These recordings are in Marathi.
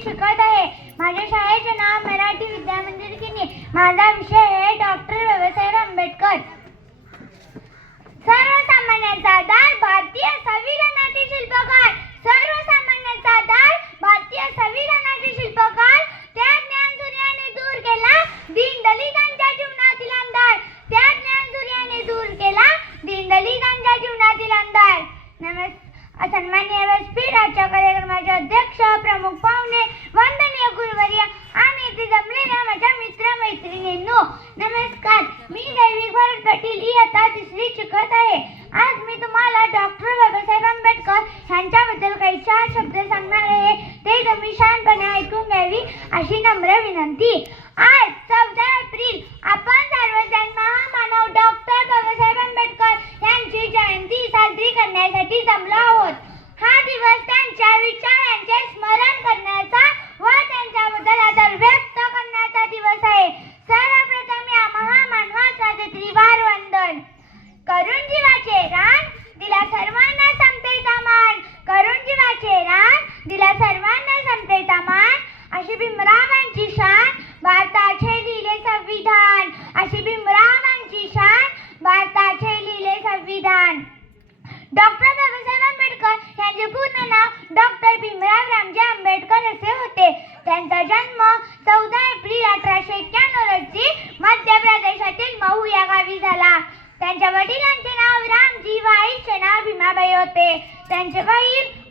तिसरीत शिकत आहे. माझ्या शाळेचे नाव मराठी विद्यामंदिर किनी. माझा विषय आहे डॉक्टर बाबासाहेब आंबेडकर. सर्वसामान्यांचा आधार भारतीय संविधानाचे शिल्पकार. सर्वसामान्यांचा आधार भारतीय संविधानाचे शिल्पकार. त्या ज्ञानसूर्याने दूर केला दीनदलितांच्या जीवनातील अंधार. त्या ज्ञानसूर्याने दूर केला दीनदलितांच्या जीवनातील अंधार. सन्माननीय व्यासपीठ आजच्या कार्यक्रमाचे अध्यक्ष, प्रमुख पाहुणे, वंदनीय गुरुवर्य आणि इथे जमलेल्या माझ्या मित्र मैत्रिणींनो नमस्कार. मी दैविक भारत पाटील इयत्ता तिसरीत शिकत आहे. आज मी तुम्हाला डॉक्टर बाबासाहेब आंबेडकर यांच्याबद्दल काही 4 शब्द सांगणार आहे. ते तुम्ही शांतपणे ऐकून घ्यावी अशी नम्र विनंती. आज 14 एप्रिल आपण सर्वजण महामानव डॉक्टर बाबासाहेब आंबेडकर यांची जयंती साजरी करण्यासाठी जमलो आहोत. हा दिवस त्यांच्या विचारांचे स्मरण करण्याचा व त्यांच्याबद्दल आदर व्यक्त करण्याचा दिवस आहे. सर्वप्रथम या महामानवाचा त्रिवार वंदन. करून जीवाचे रान दिला सर्वांना समतेचा मान. करून जीवाचे रान दिला सर्वांना समतेचा मान. अशी भीमरावांची शान भारताचे लिहिले संविधान. अशी भीमरावांची शान भारताचे लिहिले संविधान. डॉक्टर बाबासाहेब आंबेडकर यांचे पूर्ण नाव डॉक्टर भीमराव रामजी आंबेडकर असे होते. त्यांचा जन्म 14 एप्रिल 1891 रोजी मध्य प्रदेशातील महू या गावी झाला. त्यांच्या वडिलांचे नाव रामजी व आईचे नाव भीमाबाई होते. त्यांचे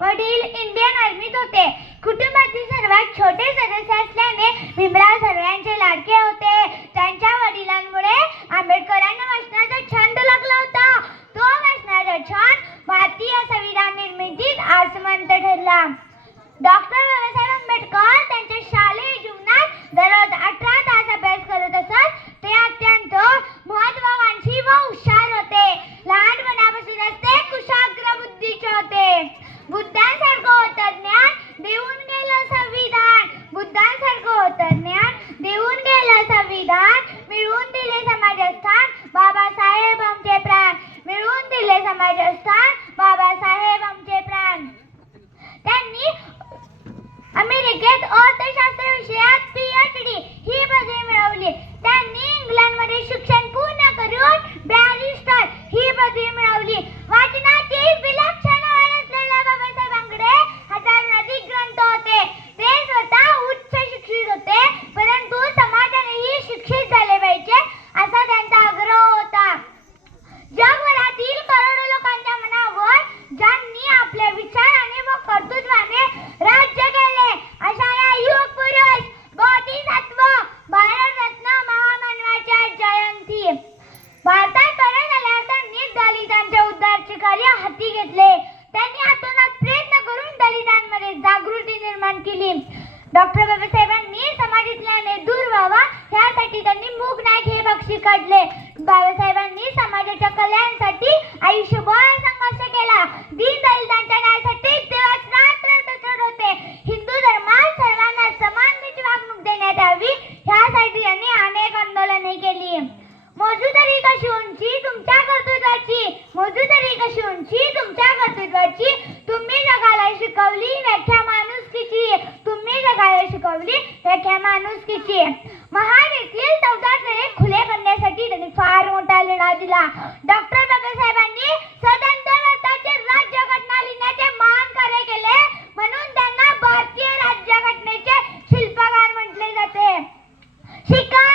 वडील इंडियन आर्मीत होते. कुटुंबातील सर्वात छोटे सदस्य असल्याने भीमराव सर्वांचे लाडके होते. त्यांच्या वडिलांमुळे आंबेडकरांना वाचनाचा छंद लागला होता. तो वाचनाचा छंद भारतीय संविधान निर्मितीत आसमंत ठरला. डॉक्टर बाबासाहेब आंबेडकर त्यांच्या शालेय जीवनात दररोज 18 तास अभ्यास करत असत. ते अत्यंत महत्त्वाकांक्षी व हुशार होते. लहानपणापासूनच ते कुशाग्र बुद्धीचे होते. बुद्धांसारखं होतं ज्ञान देऊन गेलं संविधान. बुद्धांसारखं होतं ज्ञान देऊन गेलं संविधान. मिळवून दिले समाजस्थान बाबासाहेब आमचे प्राण. मिळवून दिले समाजस्थान बाबासाहेब आमचे प्राण. त्यांनी अमेरिकेत अर्थशास्त्र विषयात PhD ही पदवी मिळवली. त्यांनी इंग्लंडमध्ये शिक्षण पूर्ण करून बॅरिस्टर ही पदवी मिळवली. वाचनाची विलक्षण आवड असलेल्या बाबासाहेबांकडे हजाराधिक ग्रंथ होते. ते स्वतः उच्च शिक्षित होते, परंतु समाजानेही शिक्षित झाले पाहिजे असा त्यांचा आग्रह होता. जगभरातील करोडो लोकांच्या मनावर ज्यांनी आपल्या विचाराने व कर्तृत्वाने राज्य केले अशा या युग पुरुष बोधिसत्व भारतरत्न महामानवाच्या जयंती. भारतात परत आल्यावर त्यांनी दलितांच्या उद्धाराचे कार्य हाती घेतले. त्यांनी आतोनात प्रयत्न करून दलितांमध्ये जागृती निर्माण केली. डॉक्टर बाबासाहेबांनी समाजातला अन्याय दूर व्हावा यासाठी त्यांनी मूक नायक हे बक्षीस काढले. बाबासाहेबांनी समाजाच्या कल्याणासाठी आयुष्यभर संघर्ष केला. दीनदलितांच्या न्यायासाठी दिवस रात्र तत्पर होते. हिंदू धर्मात सर्वांना समानतेची वागणूक देण्यात यावी यासाठी त्यांनी अनेक आंदोलने केली. मोजू तरी कशी उंची तुमच्या कर्तृत्वाची. मोजू तरी कशी उंची तुमच्या कर्तृत्वाची. तुम्ही जगाला शिकवली व्याख्या माणुसकीची. तुम्ही जगाला शिकवली व्याख्या माणुसकीची. महाड येथील 14 फेरे खुले करण्यासाठी त्यांनी फार मोठा लढा दिला. डॉक्टर बाबासाहेबांनी स्वतंत्र भारताचे राज्यघटना लिहिण्याचे महान कार्य केले, म्हणून त्यांना भारतीय राज्यघटनेचे शिल्पकार म्हटले जाते. शिका,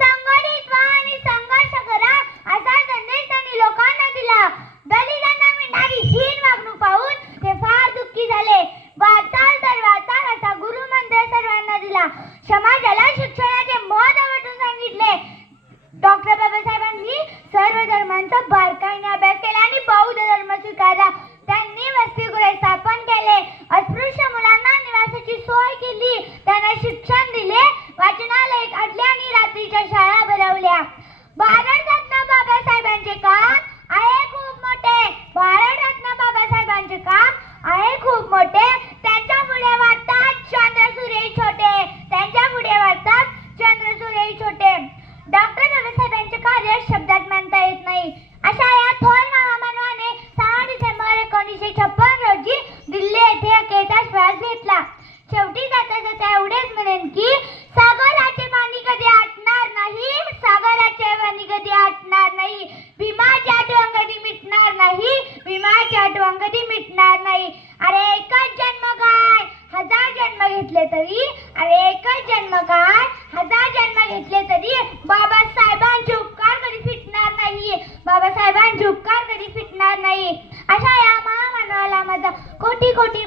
संघटित व्हा आणि संघर्ष करा असा संदेश त्यांनी लोकांना दिला. दलितांना मिळणारी हीन वागणूक पाहून ते फार दुःखी झाले. वाचाल तर वाचाल असा गुरुमंत्र सर्वांना दिला. समाजाला शिक्षणाचे महत्त्व वाटून सांगितले. डॉक्टर बाबासाहेबांनी सर्व धर्मांचा बारकाईने अभ्यास केला आणि बौद्ध धर्म स्वीकारला. त्यांनी वसतिगृहे स्थापन केले. अस्पृश्य मुलांना निवासाची सोय केली. त्यांना शिक्षण दिले. वाचनालय काढले आणि रात्रीच्या शाळा भरवल्या. भारतरत्न बाबासाहेबांचे काम आहे खूप मोठे. भारतरत्न बाबासाहेबांचे काम आहे खूप मोठे. त्यांच्या पुढे वाटतात चंद्रसूर्य छोटे. त्यांच्या पुढे वाटतात चंद्रसूर्य छोटे. डॉक्टर बाबासाहेबांचे कार्य शब्दात मांडता येत नाही. अशा या थोर महामानवाने 6 डिसेंबर 1956 रोजी दिल्ली येथे अखेरचा श्वास घेतला. शेवटी जाता जाता म्हणेन की सागराचे पाणी कधी आटणार नाही, सागराचे पाणी कधी आटणार नाही, भीमाची आठवण कधी मिटणार नाही, भीमाची आठवण कधी मिटणार नाही. अरे एकच जन्म काय 1000 जन्म घेतले तरी, अरे एकच जन्म काय 1000 जन्म घेतले तरी बाबासाहेबांचे उपकार कधी फिटणार नाही, बाबासाहेबांचे उपकार कधी फिटणार नाही. अशा या महामानवाला माझा कोटी कोटी